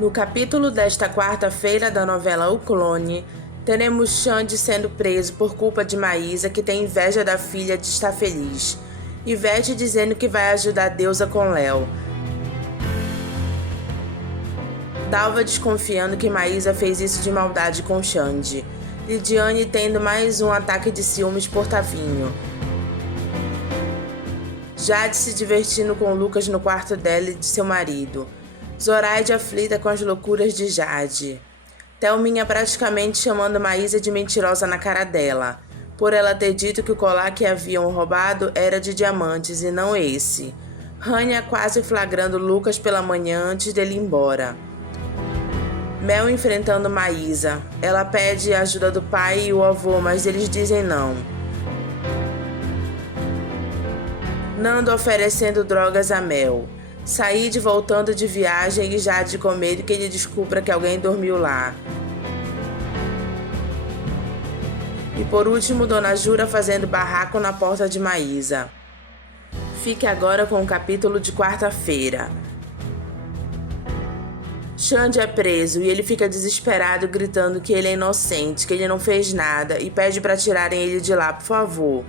No capítulo desta quarta-feira da novela O Clone, teremos Xande sendo preso por culpa de Maísa, que tem inveja da filha de estar feliz. Ivete dizendo que vai ajudar Deusa com Léo. Dalva desconfiando que Maísa fez isso de maldade com Xande. Lidiane tendo mais um ataque de ciúmes por Tavinho. Jade se divertindo com Lucas no quarto dela e de seu marido. Zoraide aflita com as loucuras de Jade. Thelminha praticamente chamando Maísa de mentirosa na cara dela, por ela ter dito que o colar que haviam roubado era de diamantes e não esse. Rania quase flagrando Lucas pela manhã antes dele ir embora. Mel enfrentando Maísa. Ela pede a ajuda do pai e o avô, mas eles dizem não. Nando oferecendo drogas a Mel. Saíde voltando de viagem e Jade com medo que ele descubra que alguém dormiu lá. E por último, Dona Jura fazendo barraco na porta de Maísa. Fique agora com o capítulo de quarta-feira. Xande é preso e ele fica desesperado gritando que ele é inocente, que ele não fez nada e pede para tirarem ele de lá, por favor.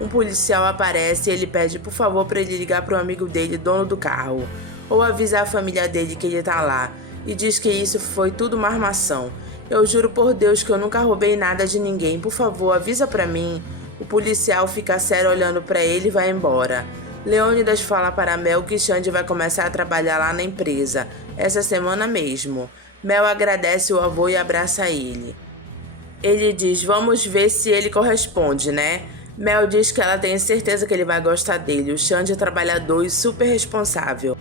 Um policial aparece e ele pede por favor para ele ligar para o amigo dele, dono do carro, ou avisar a família dele que ele tá lá, e diz que isso foi tudo uma armação. Eu juro por Deus que eu nunca roubei nada de ninguém, por favor, avisa para mim. O policial fica sério olhando para ele e vai embora. Leônidas fala para Mel que Xande vai começar a trabalhar lá na empresa, essa semana mesmo. Mel agradece o avô e abraça ele. Ele diz, vamos ver se ele corresponde, né? Mel diz que ela tem certeza que ele vai gostar dele. O Xande é trabalhador e super responsável.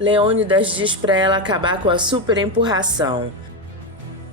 Leônidas diz pra ela acabar com a super empurração.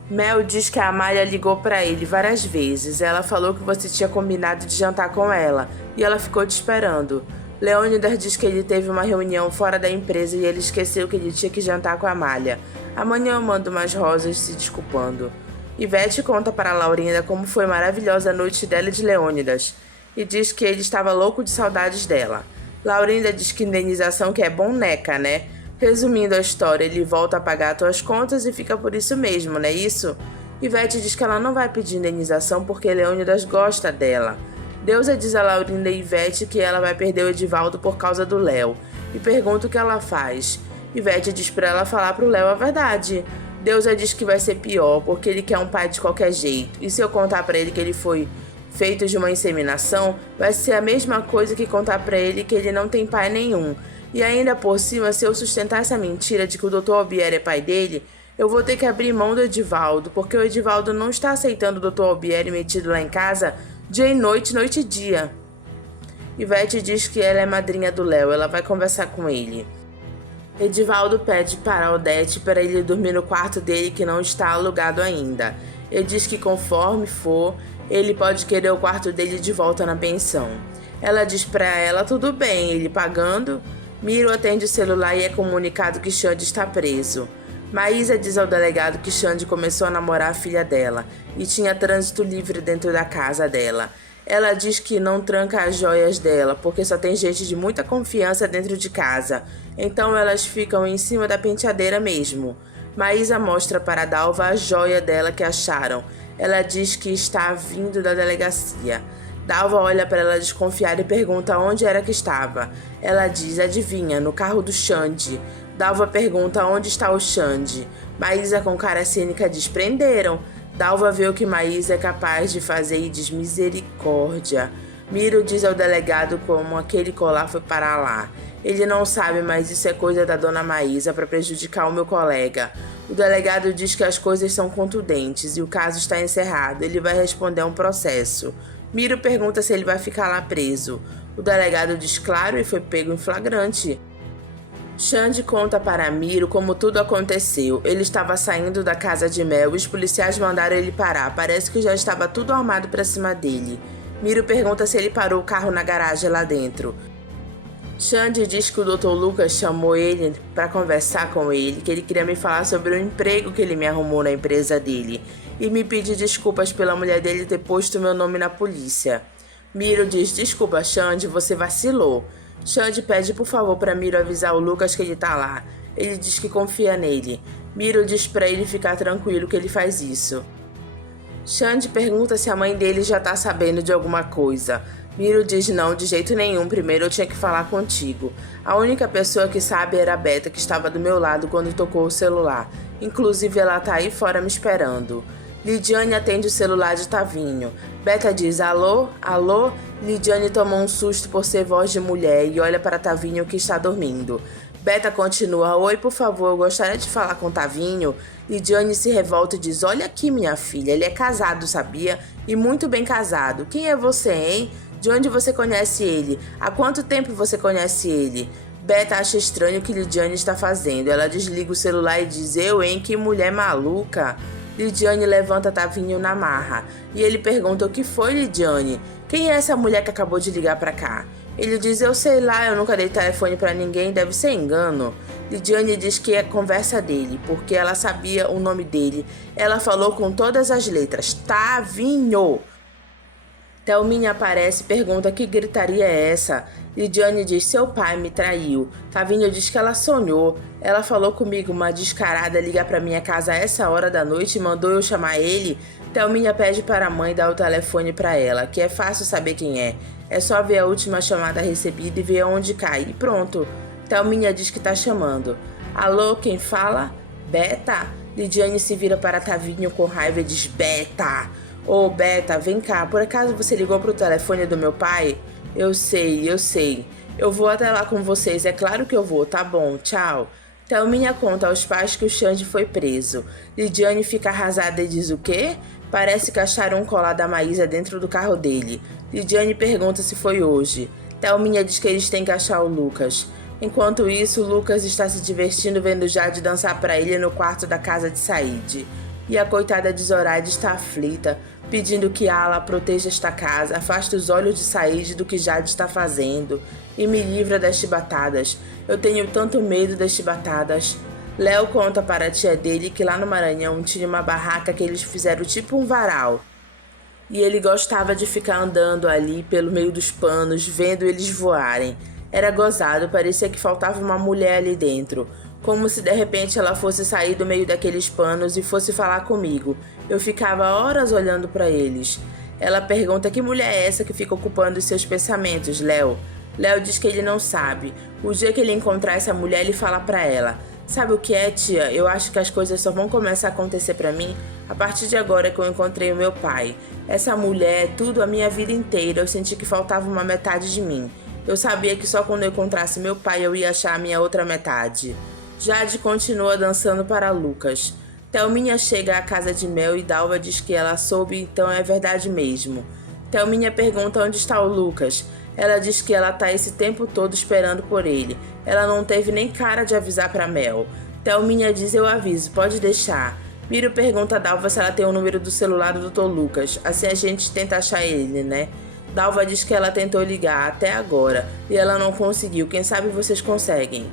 Mel diz que a Amália ligou pra ele várias vezes. Ela falou que você tinha combinado de jantar com ela e ela ficou te esperando. Leônidas diz que ele teve uma reunião fora da empresa e ele esqueceu que ele tinha que jantar com a Amália. Amanhã eu mando umas rosas se desculpando. Ivete conta para Laurinda como foi maravilhosa a noite dela e de Leônidas, e diz que ele estava louco de saudades dela. Laurinda diz que indenização que é boneca, né? Resumindo a história, ele volta a pagar as tuas contas e fica por isso mesmo, não é isso? Ivete diz que ela não vai pedir indenização porque Leônidas gosta dela. Deusa diz a Laurinda e Ivete que ela vai perder o Edivaldo por causa do Léo, e pergunta o que ela faz. Ivete diz para ela falar pro Léo a verdade. Deusa diz que vai ser pior, porque ele quer um pai de qualquer jeito. E se eu contar pra ele que ele foi feito de uma inseminação, vai ser a mesma coisa que contar pra ele que ele não tem pai nenhum. E ainda por cima, se eu sustentar essa mentira de que o Dr. Albieri é pai dele, eu vou ter que abrir mão do Edivaldo, porque o Edivaldo não está aceitando o Dr. Albieri metido lá em casa dia e noite, noite e dia. Ivete diz que ela é madrinha do Léo, ela vai conversar com ele. Edivaldo pede para Odete para ele dormir no quarto dele que não está alugado ainda. Ele diz que conforme for, ele pode querer o quarto dele de volta na pensão. Ela diz para ela tudo bem, ele pagando. Miro atende o celular e é comunicado que Xande está preso. Maísa diz ao delegado que Xande começou a namorar a filha dela e tinha trânsito livre dentro da casa dela. Ela diz que não tranca as joias dela, porque só tem gente de muita confiança dentro de casa. Então elas ficam em cima da penteadeira mesmo. Maísa mostra para Dalva a joia dela que acharam. Ela diz que está vindo da delegacia. Dalva olha para ela desconfiada e pergunta onde era que estava. Ela diz, adivinha, no carro do Xande. Dalva pergunta onde está o Xande. Maísa com cara cínica diz, prenderam. Dalva vê o que Maísa é capaz de fazer e diz misericórdia. Miro diz ao delegado como aquele colar foi parar lá. Ele não sabe, mas isso é coisa da dona Maísa para prejudicar o meu colega. O delegado diz que as coisas são contundentes e o caso está encerrado. Ele vai responder a um processo. Miro pergunta se ele vai ficar lá preso. O delegado diz claro e foi pego em flagrante. Xande conta para Miro como tudo aconteceu. Ele estava saindo da casa de Mel e os policiais mandaram ele parar. Parece que já estava tudo armado para cima dele. Miro pergunta se ele parou o carro na garagem lá dentro. Xande diz que o Dr. Lucas chamou ele para conversar com ele, que ele queria me falar sobre o emprego que ele me arrumou na empresa dele e me pedir desculpas pela mulher dele ter posto meu nome na polícia. Miro diz, desculpa Xande, você vacilou. Xande pede por favor para Miro avisar o Lucas que ele tá lá. Ele diz que confia nele. Miro diz pra ele ficar tranquilo que ele faz isso. Xande pergunta se a mãe dele já tá sabendo de alguma coisa. Miro diz não, de jeito nenhum, primeiro eu tinha que falar contigo. A única pessoa que sabe era a Beta, que estava do meu lado quando tocou o celular. Inclusive ela tá aí fora me esperando. Lidiane atende o celular de Tavinho. Beta diz alô, alô. Lidiane toma um susto por ser voz de mulher e olha para Tavinho que está dormindo. Beta continua, oi, por favor, eu gostaria de falar com Tavinho. Lidiane se revolta e diz, olha aqui minha filha, ele é casado, sabia? E muito bem casado. Quem é você, hein? De onde você conhece ele? Há quanto tempo você conhece ele? Beta acha estranho o que Lidiane está fazendo. Ela desliga o celular e diz, eu, hein, que mulher maluca. Lidiane levanta Tavinho na marra. E ele pergunta, o que foi, Lidiane? Quem é essa mulher que acabou de ligar pra cá? Ele diz, eu sei lá, eu nunca dei telefone pra ninguém, deve ser engano. Lidiane diz que é conversa dele, porque ela sabia o nome dele. Ela falou com todas as letras, Tavinho. Thelminha aparece e pergunta que gritaria é essa. Lidiane diz, seu pai me traiu. Tavinho diz que ela sonhou. Ela falou comigo, uma descarada liga pra minha casa a essa hora da noite e mandou eu chamar ele. Thelminha pede para a mãe dar o telefone para ela, que é fácil saber quem é. É só ver a última chamada recebida e ver onde cai. E pronto. Thelminha diz que tá chamando. Alô, quem fala? Beta? Lidiane se vira para Tavinho com raiva e diz, Beta! Ô, Beta, vem cá. Por acaso você ligou pro telefone do meu pai? Eu sei, eu sei. Eu vou até lá com vocês, é claro que eu vou, tá bom, tchau. Thelminha conta aos pais que o Xande foi preso. Lidiane fica arrasada e diz o quê? Parece que acharam um colar da Maísa dentro do carro dele. Lidiane pergunta se foi hoje. Thelminha diz que eles têm que achar o Lucas. Enquanto isso, Lucas está se divertindo vendo Jade dançar para ele no quarto da casa de Said. E a coitada de Zoraide está aflita, pedindo que Allah proteja esta casa, afaste os olhos de Said do que Jade está fazendo e me livra das chibatadas. Eu tenho tanto medo das chibatadas. Léo conta para a tia dele que lá no Maranhão tinha uma barraca que eles fizeram tipo um varal. E ele gostava de ficar andando ali pelo meio dos panos, vendo eles voarem. Era gozado, parecia que faltava uma mulher ali dentro. Como se de repente ela fosse sair do meio daqueles panos e fosse falar comigo. Eu ficava horas olhando para eles. Ela pergunta que mulher é essa que fica ocupando os seus pensamentos, Léo. Léo diz que ele não sabe. O dia que ele encontrar essa mulher, ele fala para ela. Sabe o que é, tia? Eu acho que as coisas só vão começar a acontecer pra mim a partir de agora que eu encontrei o meu pai. Essa mulher é tudo a minha vida inteira. Eu senti que faltava uma metade de mim. Eu sabia que só quando eu encontrasse meu pai eu ia achar a minha outra metade. Jade continua dançando para Lucas. Thelminha chega à casa de Mel e Dalva diz que ela soube, então é verdade mesmo. Thelminha pergunta onde está o Lucas. Ela diz que ela tá esse tempo todo esperando por ele. Ela não teve nem cara de avisar pra Mel. Thelminha diz, eu aviso, pode deixar. Miro pergunta a Dalva se ela tem o número do celular do Dr. Lucas. Assim a gente tenta achar ele, né? Dalva diz que ela tentou ligar até agora e ela não conseguiu. Quem sabe vocês conseguem.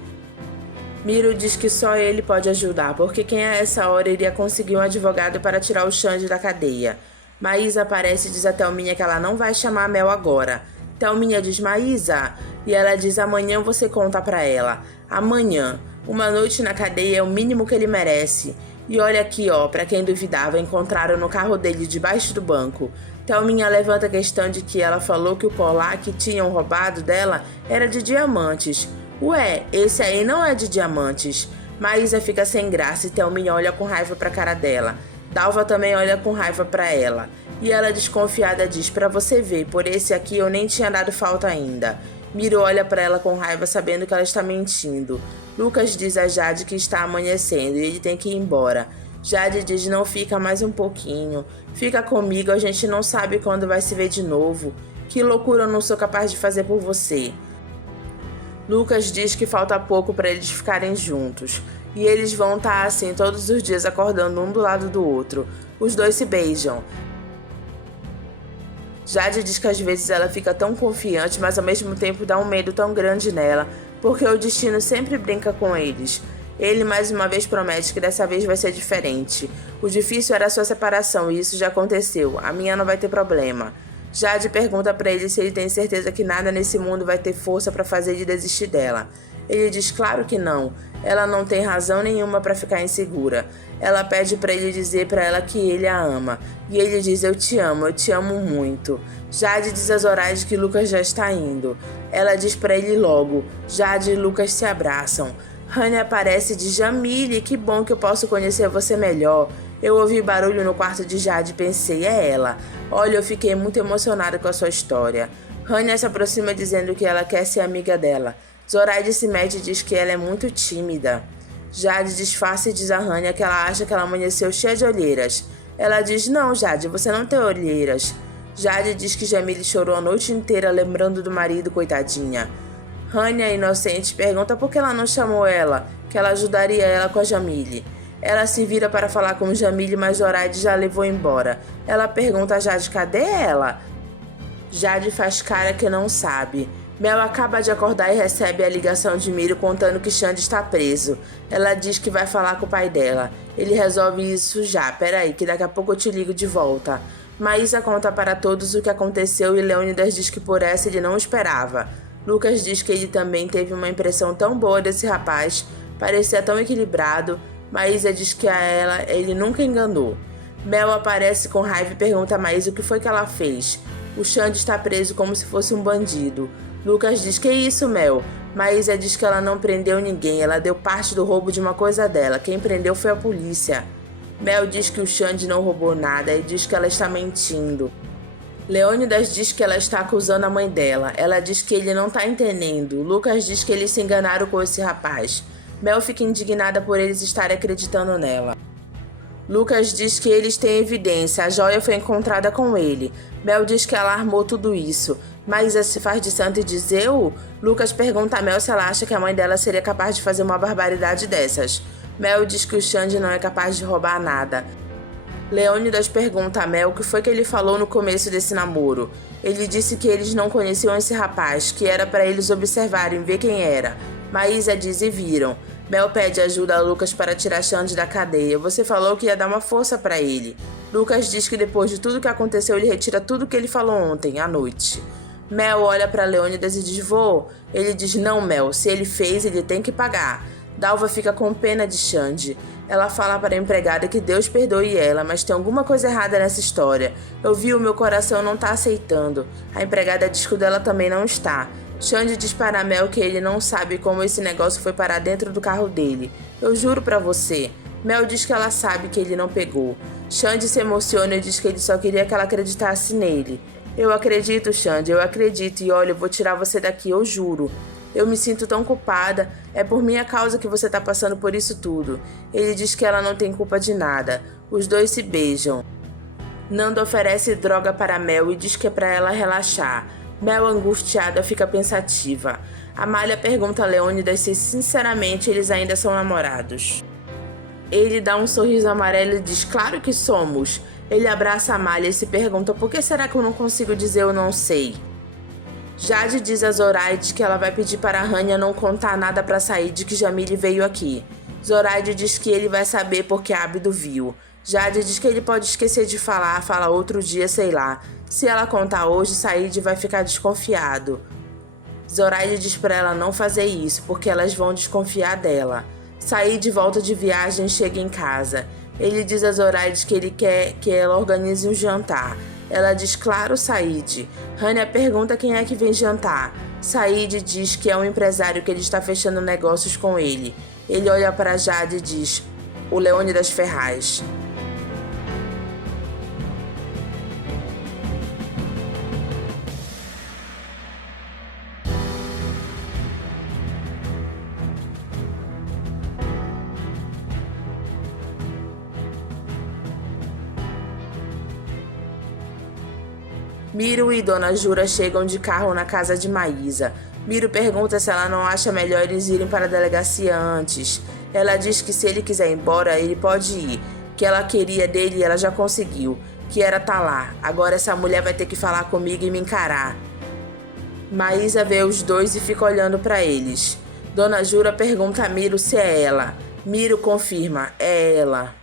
Miro diz que só ele pode ajudar, porque quem a essa hora iria conseguir um advogado para tirar o Xande da cadeia. Maísa aparece e diz a Thelminha que ela não vai chamar a Mel agora. Thelminha diz, Maísa, e ela diz, amanhã você conta pra ela. Amanhã. Uma noite na cadeia é o mínimo que ele merece. E olha aqui, ó, pra quem duvidava, encontraram no carro dele debaixo do banco. Thelminha levanta a questão de que ela falou que o colar que tinham roubado dela era de diamantes. Ué, esse aí não é de diamantes. Maísa fica sem graça e Thelminha olha com raiva pra cara dela. Dalva também olha com raiva pra ela. E ela desconfiada diz, pra você ver, por esse aqui eu nem tinha dado falta ainda. Miro olha pra ela com raiva sabendo que ela está mentindo. Lucas diz a Jade que está amanhecendo e ele tem que ir embora. Jade diz, não fica mais um pouquinho. Fica comigo, a gente não sabe quando vai se ver de novo. Que loucura eu não sou capaz de fazer por você. Lucas diz que falta pouco para eles ficarem juntos. E eles vão estar assim todos os dias acordando um do lado do outro. Os dois se beijam. Jade diz que às vezes ela fica tão confiante, mas ao mesmo tempo dá um medo tão grande nela, porque o destino sempre brinca com eles. Ele mais uma vez promete que dessa vez vai ser diferente. O difícil era a sua separação e isso já aconteceu. A minha não vai ter problema. Jade pergunta pra ele se ele tem certeza que nada nesse mundo vai ter força pra fazer ele desistir dela. Ele diz claro que não. Ela não tem razão nenhuma para ficar insegura. Ela pede para ele dizer para ela que ele a ama. E ele diz: eu te amo muito. Jade diz a Zoraide que Lucas já está indo. Ela diz para ele logo. Jade e Lucas se abraçam. Hania aparece e diz: Jamile, que bom que eu posso conhecer você melhor. Eu ouvi barulho no quarto de Jade e pensei: é ela. Olha, eu fiquei muito emocionada com a sua história. Hania se aproxima dizendo que ela quer ser amiga dela. Zoraide se mete e diz que ela é muito tímida. Jade disfarça e diz a Hania que ela acha que ela amanheceu cheia de olheiras. Ela diz: não, Jade, você não tem olheiras. Jade diz que Jamile chorou a noite inteira lembrando do marido, coitadinha. Hania, inocente, pergunta por que ela não chamou ela, que ela ajudaria ela com a Jamile. Ela se vira para falar com Jamile, mas Zoraide já levou embora. Ela pergunta a Jade: cadê ela? Jade faz cara que não sabe. Mel acaba de acordar e recebe a ligação de Miro contando que Xande está preso. Ela diz que vai falar com o pai dela. Ele resolve isso já. Peraí, que daqui a pouco eu te ligo de volta. Maísa conta para todos o que aconteceu e Leônidas diz que por essa ele não esperava. Lucas diz que ele também teve uma impressão tão boa desse rapaz. Parecia tão equilibrado. Maísa diz que a ela ele nunca enganou. Mel aparece com raiva e pergunta a Maísa o que foi que ela fez. O Xande está preso como se fosse um bandido. Lucas diz: que isso, Mel? Maísa diz que ela não prendeu ninguém, ela deu parte do roubo de uma coisa dela. Quem prendeu foi a polícia. Mel diz que o Xande não roubou nada e diz que ela está mentindo. Leônidas diz que ela está acusando a mãe dela. Ela diz que ele não está entendendo. Lucas diz que eles se enganaram com esse rapaz. Mel fica indignada por eles estarem acreditando nela. Lucas diz que eles têm evidência, a joia foi encontrada com ele. Mel diz que ela armou tudo isso. Maísa se faz de santa e diz: eu? Lucas pergunta a Mel se ela acha que a mãe dela seria capaz de fazer uma barbaridade dessas. Mel diz que o Xande não é capaz de roubar nada. Leônidas pergunta a Mel o que foi que ele falou no começo desse namoro. Ele disse que eles não conheciam esse rapaz, que era para eles observarem, ver quem era. Maísa diz: e viram. Mel pede ajuda a Lucas para tirar Xande da cadeia. Você falou que ia dar uma força para ele. Lucas diz que depois de tudo que aconteceu, ele retira tudo que ele falou ontem, à noite. Mel olha para Leônidas e diz: vô. Ele diz: não, Mel, se ele fez, ele tem que pagar. Dalva fica com pena de Xande. Ela fala para a empregada que Deus perdoe ela, mas tem alguma coisa errada nessa história. Eu vi, o meu coração não está aceitando. A empregada diz que o dela também não está. Xande diz para a Mel que ele não sabe como esse negócio foi parar dentro do carro dele. Eu juro para você. Mel diz que ela sabe que ele não pegou. Xande se emociona e diz que ele só queria que ela acreditasse nele. Eu acredito, Xande, eu acredito. E olha, eu vou tirar você daqui, eu juro. Eu me sinto tão culpada. É por minha causa que você tá passando por isso tudo. Ele diz que ela não tem culpa de nada. Os dois se beijam. Nando oferece droga para Mel e diz que é para ela relaxar. Mel, angustiada, fica pensativa. Amália pergunta a Leônidas se sinceramente eles ainda são namorados. Ele dá um sorriso amarelo e diz: claro que somos. Ele abraça a Amália e se pergunta: por que será que eu não consigo dizer eu não sei? Jade diz a Zoraide que ela vai pedir para a Hania não contar nada para Said que Jamile veio aqui. Zoraide diz que ele vai saber porque Ábido viu. Jade diz que ele pode esquecer de falar, fala outro dia, sei lá. Se ela contar hoje, Said vai ficar desconfiado. Zoraide diz para ela não fazer isso, porque elas vão desconfiar dela. Said volta de viagem e chega em casa. Ele diz a Zoraide que ele quer que ela organize um jantar. Ela diz: claro, Said. Hania pergunta quem é que vem jantar. Said diz que é um empresário que ele está fechando negócios com ele. Ele olha para Jade e diz: o Leônidas Ferraz. Miro e Dona Jura chegam de carro na casa de Maísa. Miro pergunta se ela não acha melhor eles irem para a delegacia antes. Ela diz que se ele quiser ir embora, ele pode ir. Que ela queria dele e ela já conseguiu. Que era tá lá. Agora essa mulher vai ter que falar comigo e me encarar. Maísa vê os dois e fica olhando para eles. Dona Jura pergunta a Miro se é ela. Miro confirma: é ela.